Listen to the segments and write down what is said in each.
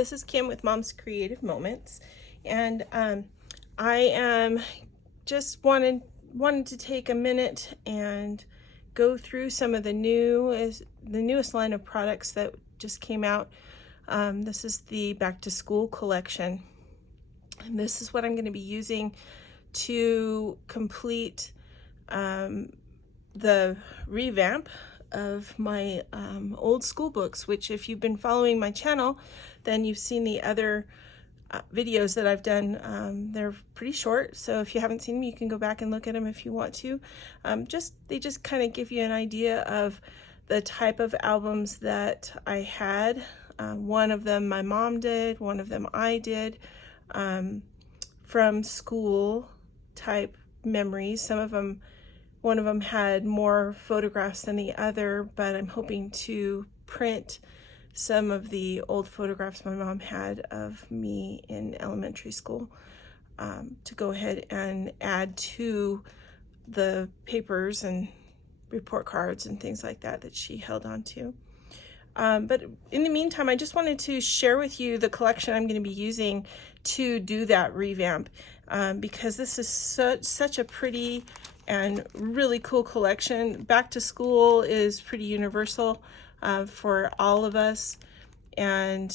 this is Kim with Mom's Creative Moments, and I am just wanted to take a minute and go through some of the newest line of products that just came out. This is the back to school collection, and this is what I'm going to be using to complete the revamp of my old school books, which if you've been following my channel, then you've seen the other videos that I've done. They're pretty short, so if you haven't seen them, you can go back and look at them if you want to. They just kind of give you an idea of the type of albums that I had. One of them my mom did, one of them I did, from school type memories. One of them had more photographs than the other, but I'm hoping to print some of the old photographs my mom had of me in elementary school to go ahead and add to the papers and report cards and things like that that she held on to. But in the meantime, I just wanted to share with you the collection I'm going to be using to do that revamp, because this is such a pretty and really cool collection. Back to school is pretty universal for all of us, and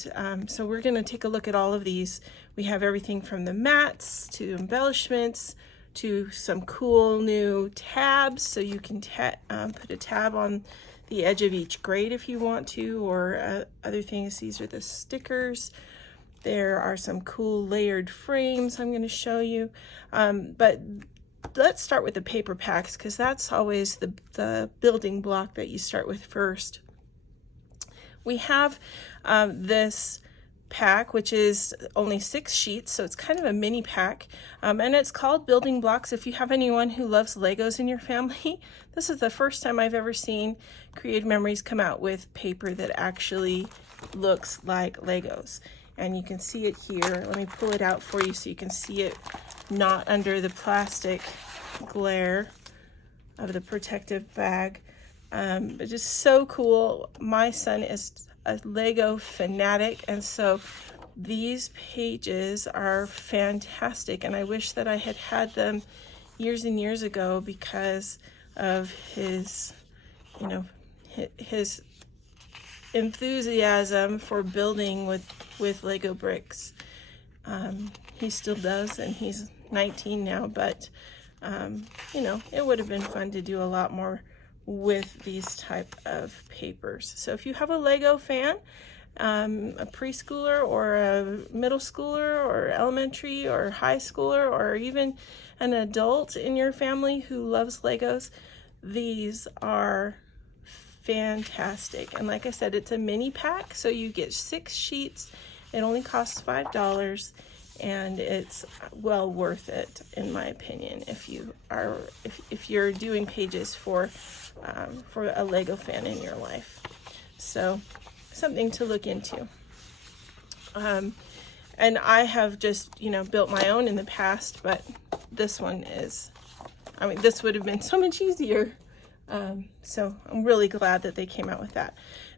so we're going to take a look at all of these. We have everything from the mats to embellishments to some cool new tabs, so you can put a tab on the edge of each grade if you want to, or other things. These are the stickers. There are some cool layered frames I'm going to show you, but let's start with the paper packs, because that's always the building block that you start with first. We have this pack, which is only 6 sheets, so it's kind of a mini pack, and it's called Building Blocks. If you have anyone who loves Legos in your family, this is the first time I've ever seen Creative Memories come out with paper that actually looks like Legos. And you can see it here. Let me pull it out for you so you can see it not under the plastic glare of the protective bag. But just so cool. My son is a Lego fanatic, and so these pages are fantastic, and I wish that I had had them years and years ago because of his enthusiasm for building with Lego bricks. He still does, and he's 19 now, but it would have been fun to do a lot more with these type of papers. So if you have a Lego fan, a preschooler or a middle schooler or elementary or high schooler, or even an adult in your family who loves Legos, these are fantastic. And like I said, it's a mini pack, so you get 6 sheets. It only costs $5, and it's well worth it in my opinion if you're doing pages for a Lego fan in your life. So something to look into. And I have just built my own in the past, but this one is, this would have been so much easier. So I'm really glad that they came out with that.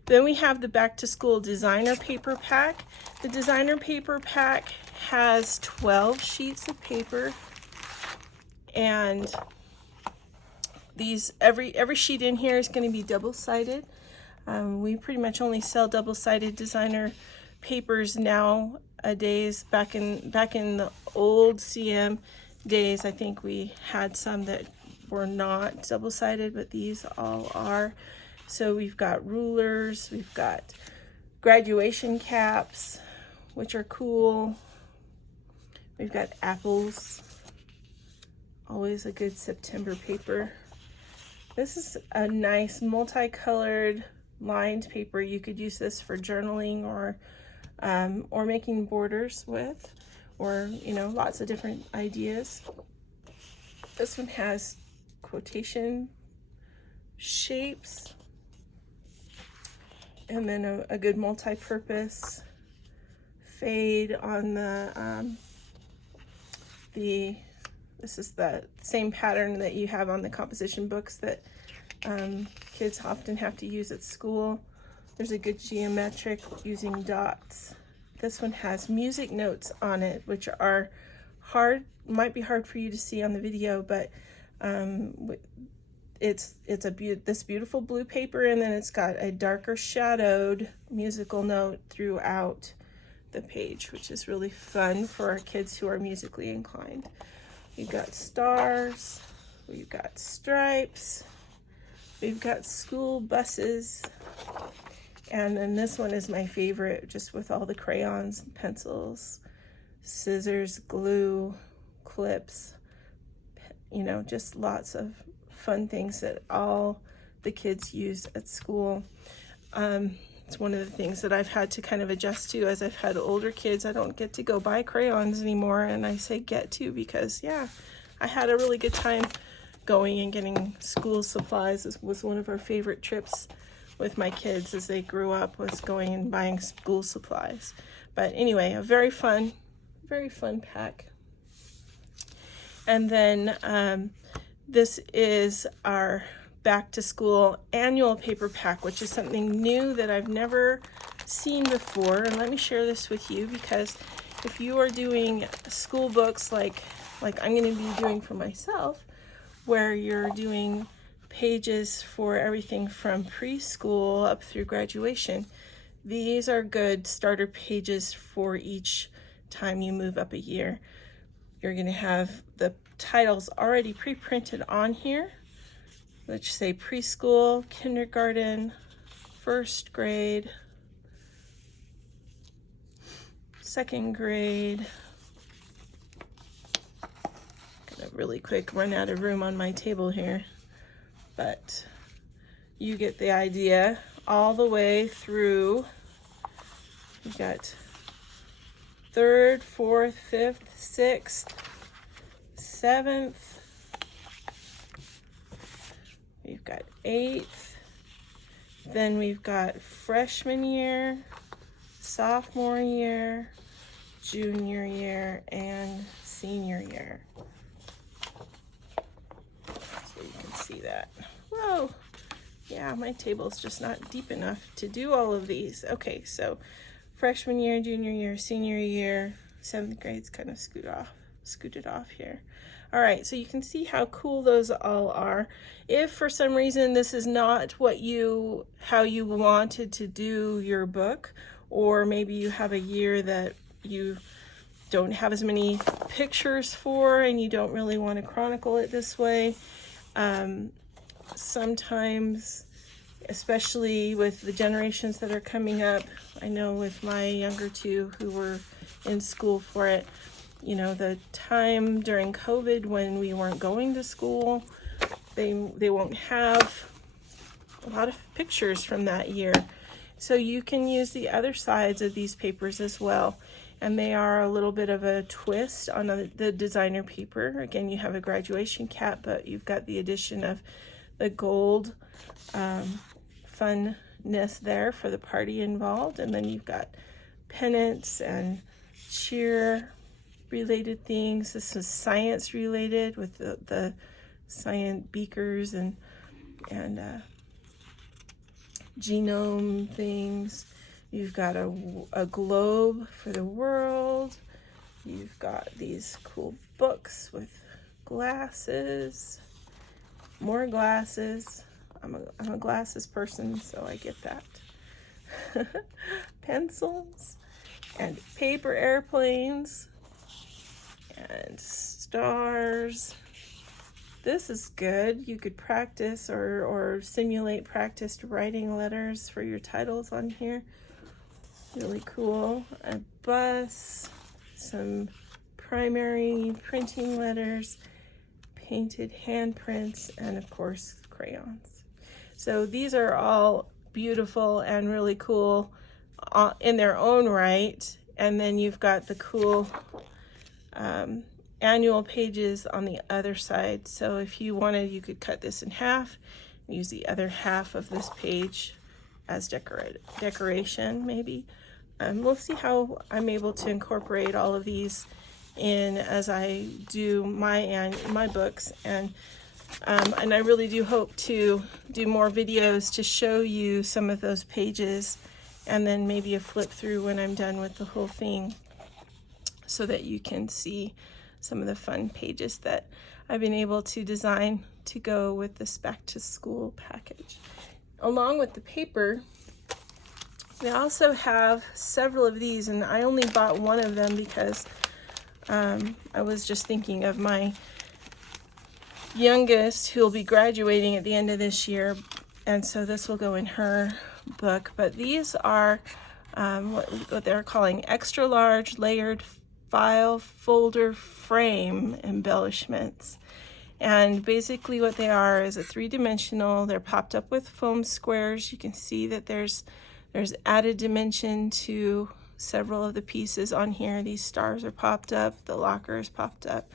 Then we have the back to school designer paper pack. The designer paper pack has 12 sheets of paper, and these every sheet in here is going to be double-sided. We pretty much only sell double-sided designer papers nowadays. Back in the old CM days, I think we had some that were not double-sided, but these all are. So we've got rulers, we've got graduation caps, which are cool. We've got apples, always a good September paper. This is a nice multicolored lined paper. You could use this for journaling or making borders with, or lots of different ideas. This one has quotation shapes, and then a good multi-purpose fade on this is the same pattern that you have on the composition books that kids often have to use at school. There's a good geometric using dots This one has music notes on it, which are hard, might be hard for you to see on the video, but it's this beautiful blue paper, and then it's got a darker shadowed musical note throughout the page, which is really fun for our kids who are musically inclined. We've got stars, we've got stripes, we've got school buses, and then this one is my favorite, just with all the crayons, pencils, scissors, glue, clips, you know, just lots of fun things that all the kids use at school. It's one of the things that I've had to kind of adjust to as I've had older kids. I don't get to go buy crayons anymore, and I say get to because, yeah, I had a really good time going and getting school supplies. This was one of our favorite trips with my kids as they grew up, was going and buying school supplies. But anyway, a very fun pack. And then this is our back to school annual paper pack, which is something new that I've never seen before. And let me share this with you, because if you are doing school books like I'm going to be doing for myself, where you're doing pages for everything from preschool up through graduation, these are good starter pages for each time you move up a year. You're going to have the titles already pre-printed on here, which say preschool, kindergarten, first grade, second grade. Gonna really quick run out of room on my table here, but you get the idea. All the way through, you've got 3rd, 4th, 5th, 6th, 7th, we've got 8th, then we've got freshman year, sophomore year, junior year, and senior year. So you can see that. Whoa, yeah, my table's just not deep enough to do all of these. Okay, so freshman year, junior year, senior year, 7th grade's kind of scooted off here. All right, so you can see how cool those all are. If for some reason this is not how you wanted to do your book, or maybe you have a year that you don't have as many pictures for and you don't really want to chronicle it this way, sometimes, especially with the generations that are coming up, I know with my younger two who were in school for it, you know, the time during COVID when we weren't going to school, they won't have a lot of pictures from that year. So you can use the other sides of these papers as well. And they are a little bit of a twist on the designer paper. Again, you have a graduation cap, but you've got the addition of the gold funness there for the party involved. And then you've got pennants and cheer related things. This is science related with the science beakers and genome things. You've got a globe for the world. You've got these cool books with glasses, more glasses. I'm a glasses person, so I get that. Pencils and paper airplanes and stars. This is good. You could practice or simulate practiced writing letters for your titles on here. Really cool. A bus, some primary printing letters, painted handprints, and of course crayons. So these are all beautiful and really cool in their own right. And then you've got the cool annual pages on the other side. So if you wanted, you could cut this in half and use the other half of this page as decoration maybe. We'll see how I'm able to incorporate all of these in as I do my books, and I really do hope to do more videos to show you some of those pages and then maybe a flip through when I'm done with the whole thing, so that you can see some of the fun pages that I've been able to design to go with this back to school package. Along with the paper, we also have several of these, and I only bought one of them because I was just thinking of my youngest who will be graduating at the end of this year, and so this will go in her book. But these are what they're calling extra large layered file folder frame embellishments. And basically what they are is a three-dimensional, they're popped up with foam squares. You can see that there's added dimension to several of the pieces on here. These stars are popped up, the locker is popped up,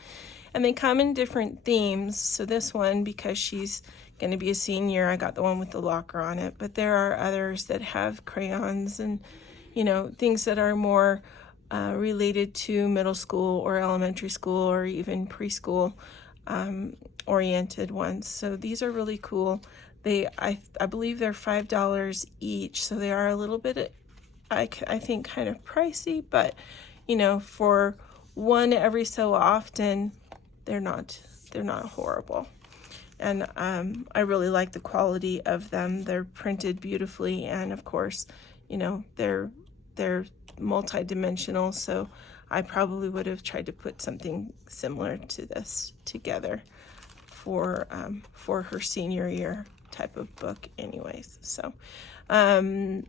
and they come in different themes. So this one, because she's going to be a senior, I got the one with the locker on it, but there are others that have crayons and, you know, things that are more related to middle school or elementary school or even preschool oriented ones. So these are really cool. I believe they're $5 each, so they are a little bit, I think, kind of pricey, but you know, for one every so often, they're not horrible. And I really like the quality of them. They're printed beautifully, and of course, you know, they're multi-dimensional, so I probably would have tried to put something similar to this together for her senior year type of book anyways. So I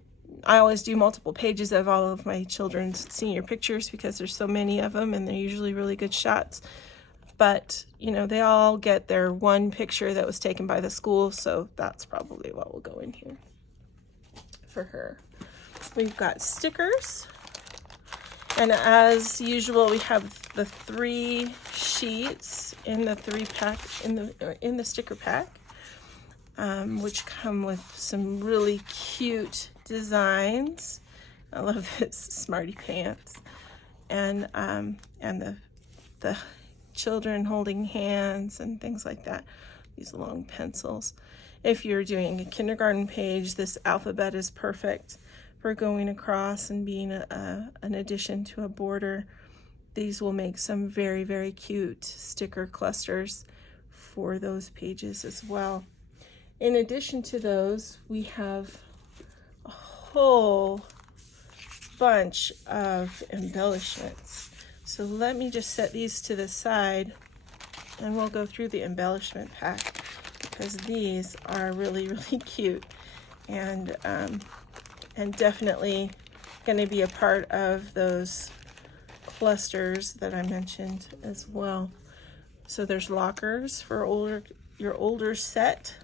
always do multiple pages of all of my children's senior pictures because there's so many of them and they're usually really good shots. But, you know, they all get their one picture that was taken by the school, so that's probably what will go in here for her. We've got stickers, and as usual, we have the 3 sheets in the 3-pack in the sticker pack, which come with some really cute designs. I love this Smarty Pants, and the children holding hands and things like that. These long pencils. If you're doing a kindergarten page, this alphabet is perfect for going across and being an addition to a border. These will make some very, very cute sticker clusters for those pages as well. In addition to those, we have a whole bunch of embellishments. So let me just set these to the side and we'll go through the embellishment pack, because these are really, really cute, and definitely going to be a part of those clusters that I mentioned as well. So there's lockers for your older set.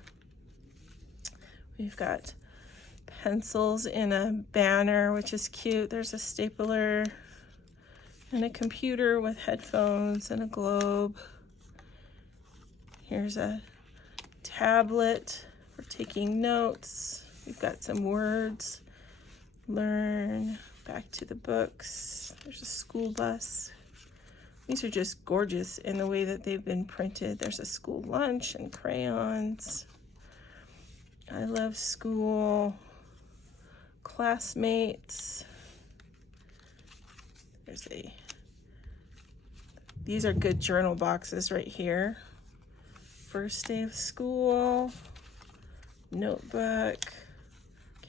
We've got pencils in a banner, which is cute. There's a stapler and a computer with headphones and a globe. Here's a tablet for taking notes. We've got some words. Learn, back to the books. There's a school bus. These are just gorgeous in the way that they've been printed. There's a school lunch and crayons. I love school. Classmates. These are good journal boxes right here. First day of school, notebook,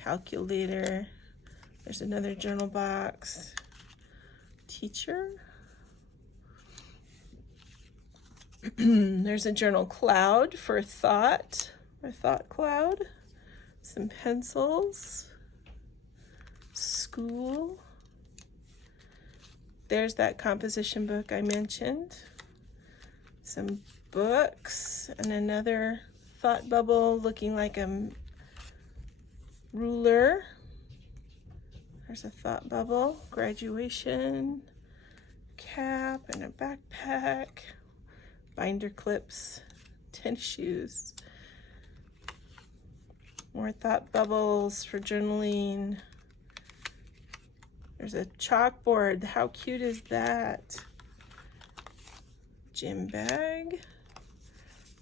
calculator. There's another journal box. Teacher. There's a journal cloud for thought, or thought cloud. Some pencils. School. There's that composition book I mentioned. Some books and another thought bubble looking like a ruler. There's a thought bubble, graduation, cap and a backpack, binder clips, tennis shoes. More thought bubbles for journaling. There's a chalkboard. How cute is that? Gym bag.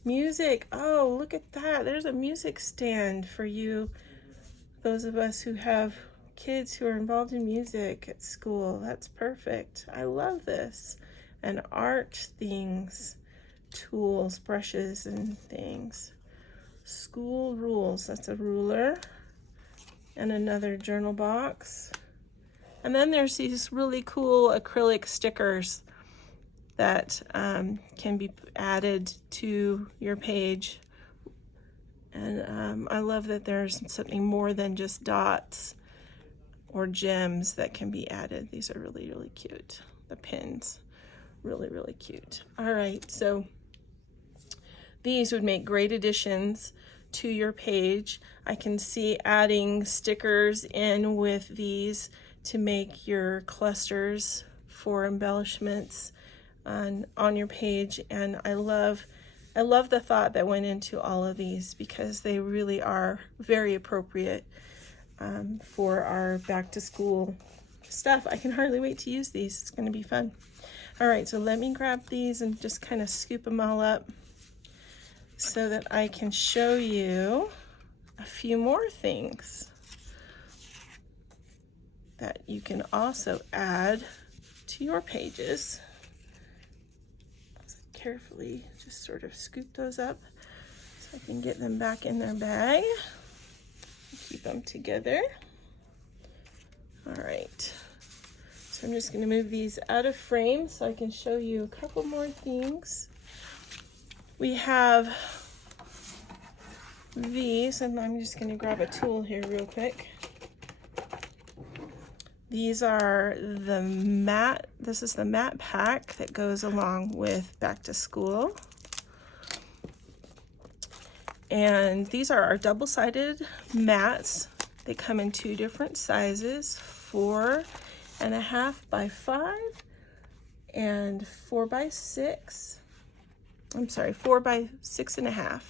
Music. Oh, look at that. There's a music stand for you, those of us who have kids who are involved in music at school. That's perfect. I love this. And art things, tools, brushes, and things. School rules, that's a ruler. And another journal box. And then there's these really cool acrylic stickers that can be added to your page. And I love that there's something more than just dots or gems that can be added. These are really, really cute. The pins, really, really cute. All right, so these would make great additions to your page. I can see adding stickers in with these to make your clusters for embellishments on your page. And I love the thought that went into all of these, because they really are very appropriate for our back to school stuff. I can hardly wait to use these. It's going to be fun. All right, so let me grab these and just kind of scoop them all up so that I can show you a few more things that you can also add to your pages. Carefully just sort of scoop those up so I can get them back in their bag. Keep them together. All right, so I'm just going to move these out of frame so I can show you a couple more things. We have these, and I'm just going to grab a tool here real quick. These are the mat. This is the mat pack that goes along with back to school. And these are our double-sided mats. They come in two different sizes, 4.5 by 5 and 4 by 6. I'm sorry, 4 by 6.5.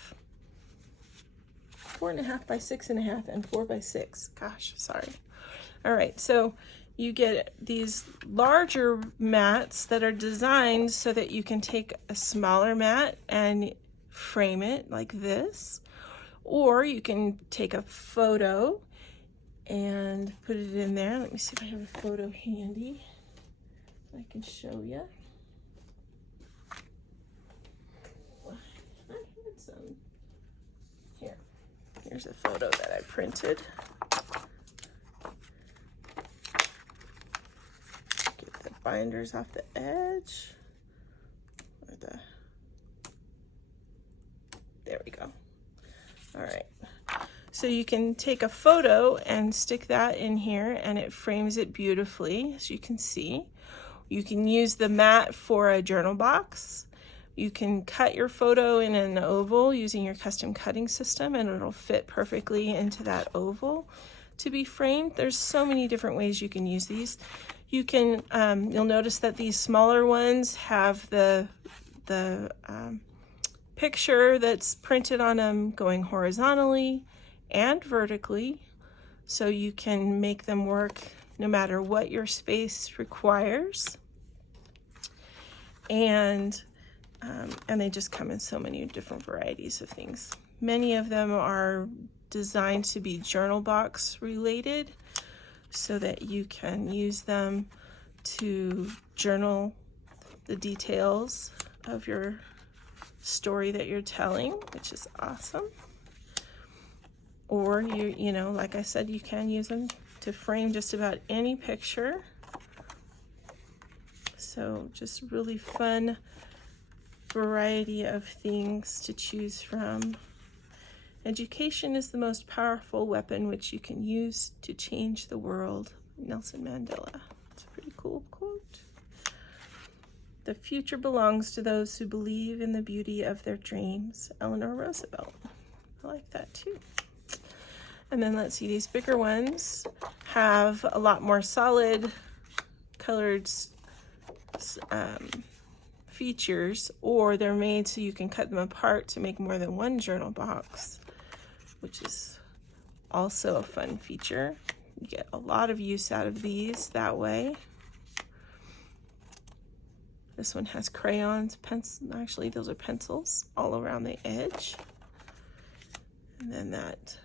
4.5 by 6.5 and 4 by 6. Gosh, sorry. All right, so you get these larger mats that are designed so that you can take a smaller mat and frame it like this, or you can take a photo and put it in there. Let me see if I have a photo handy I can show you. I had some. Here's a photo that I printed. Binders off the edge. There we go. All right. So you can take a photo and stick that in here, and it frames it beautifully, as you can see. You can use the mat for a journal box. You can cut your photo in an oval using your custom cutting system, and it'll fit perfectly into that oval to be framed. There's so many different ways you can use these. You can, you'll notice that these smaller ones have the picture that's printed on them going horizontally and vertically, so you can make them work no matter what your space requires. And they just come in so many different varieties of things. Many of them are designed to be journal box related, so that you can use them to journal the details of your story that you're telling, which is awesome. Or you know, like I said, you can use them to frame just about any picture. So just really fun variety of things to choose from. Education is the most powerful weapon which you can use to change the world. Nelson Mandela. It's a pretty cool quote. The future belongs to those who believe in the beauty of their dreams. Eleanor Roosevelt. I like that too. And then let's see, these bigger ones have a lot more solid colored features, or they're made so you can cut them apart to make more than one journal box, which is also a fun feature. You get a lot of use out of these that way. This one has crayons, pencils, actually those are pencils all around the edge. And then that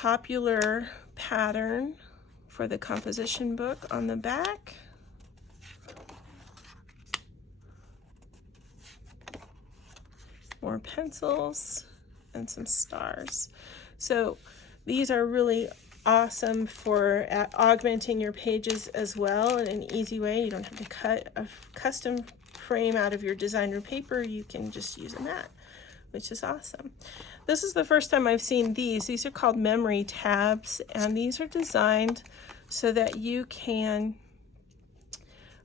popular pattern for the composition book on the back. More pencils and some stars. So these are really awesome for augmenting your pages as well in an easy way. You don't have to cut a custom frame out of your designer paper. You can just use a mat, which is awesome. This is the first time I've seen these. These are called memory tabs, and these are designed so that you can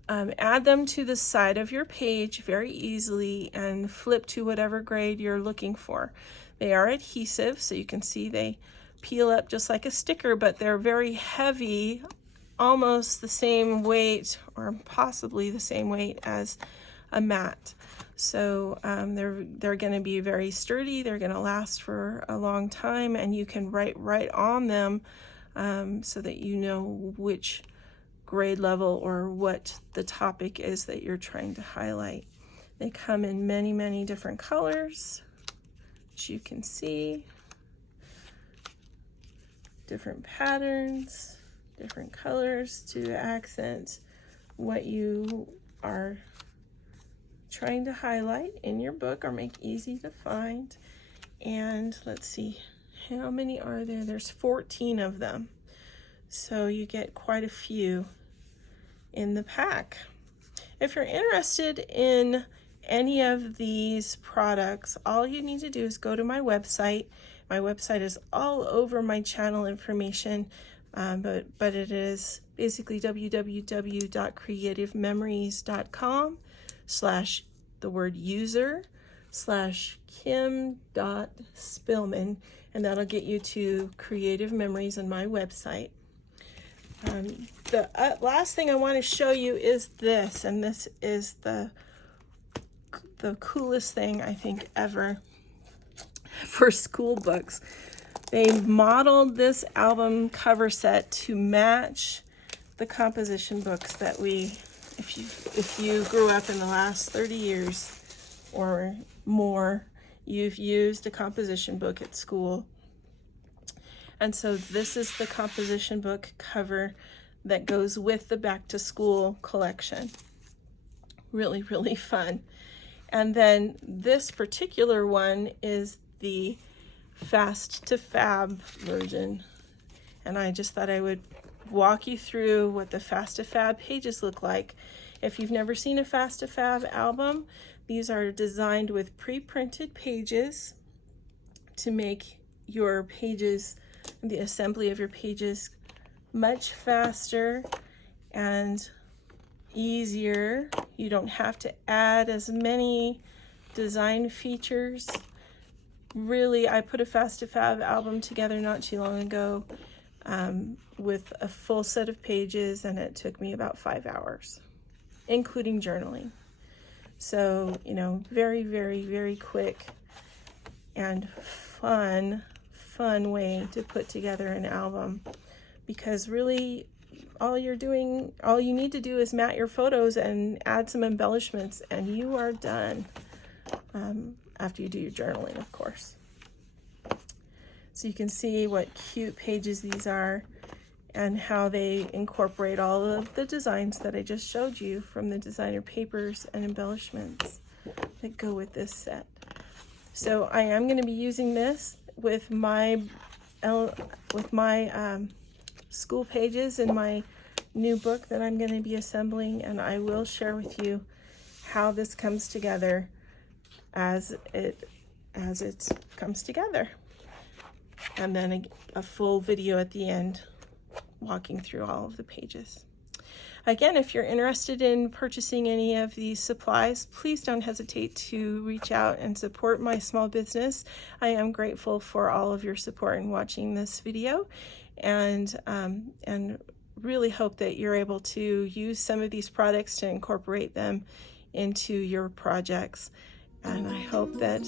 add them to the side of your page very easily and flip to whatever grade you're looking for. They are adhesive, so you can see they peel up just like a sticker, but they're very heavy, almost the same weight or possibly the same weight as a mat. So they're going to be very sturdy, they're going to last for a long time, and you can write right on them so that you know which grade level or what the topic is that you're trying to highlight. They come in many, many different colors, as you can see. Different patterns, different colors to accent what you are trying to highlight in your book or make easy to find. And let's see, how many are there? There's 14 of them. So you get quite a few in the pack. If you're interested in any of these products, all you need to do is go to my website. My website is all over my channel information, but it is basically www.creativememorys.com/user/kim.spillman, and that'll get you to Creative Memories on my website. The last thing I want to show you is this, and this is the coolest thing I think ever for school books. They modeled this album cover set to match the composition books that if you grew up in the last 30 years or more, you've used a composition book at school. And so this is the composition book cover that goes with the back to school collection. Really, really fun. And then this particular one is the Fast to Fab version. And I just thought I would walk you through what the Fast to Fab pages look like. If you've never seen a Fast to Fab album, these are designed with pre-printed pages to make your pages, the assembly of your pages, much faster and easier. You don't have to add as many design features. Really, I put a Fast to Fab album together not too long ago with a full set of pages, and it took me about 5 hours, including journaling. So, you know, very, very, very quick and fun way to put together an album, because really all you need to do is mat your photos and add some embellishments, and you are done. After you do your journaling, of course. So you can see what cute pages these are and how they incorporate all of the designs that I just showed you from the designer papers and embellishments that go with this set. So I am going to be using this with my school pages in my new book that I'm going to be assembling, and I will share with you how this comes together as it comes together, and then a full video at the end walking through all of the pages. Again, if you're interested in purchasing any of these supplies, please don't hesitate to reach out and support my small business. I am grateful for all of your support in watching this video, and really hope that you're able to use some of these products to incorporate them into your projects. And I hope that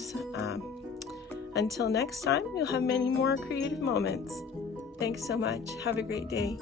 until next time, you'll have many more creative moments. Thanks so much. Have a great day.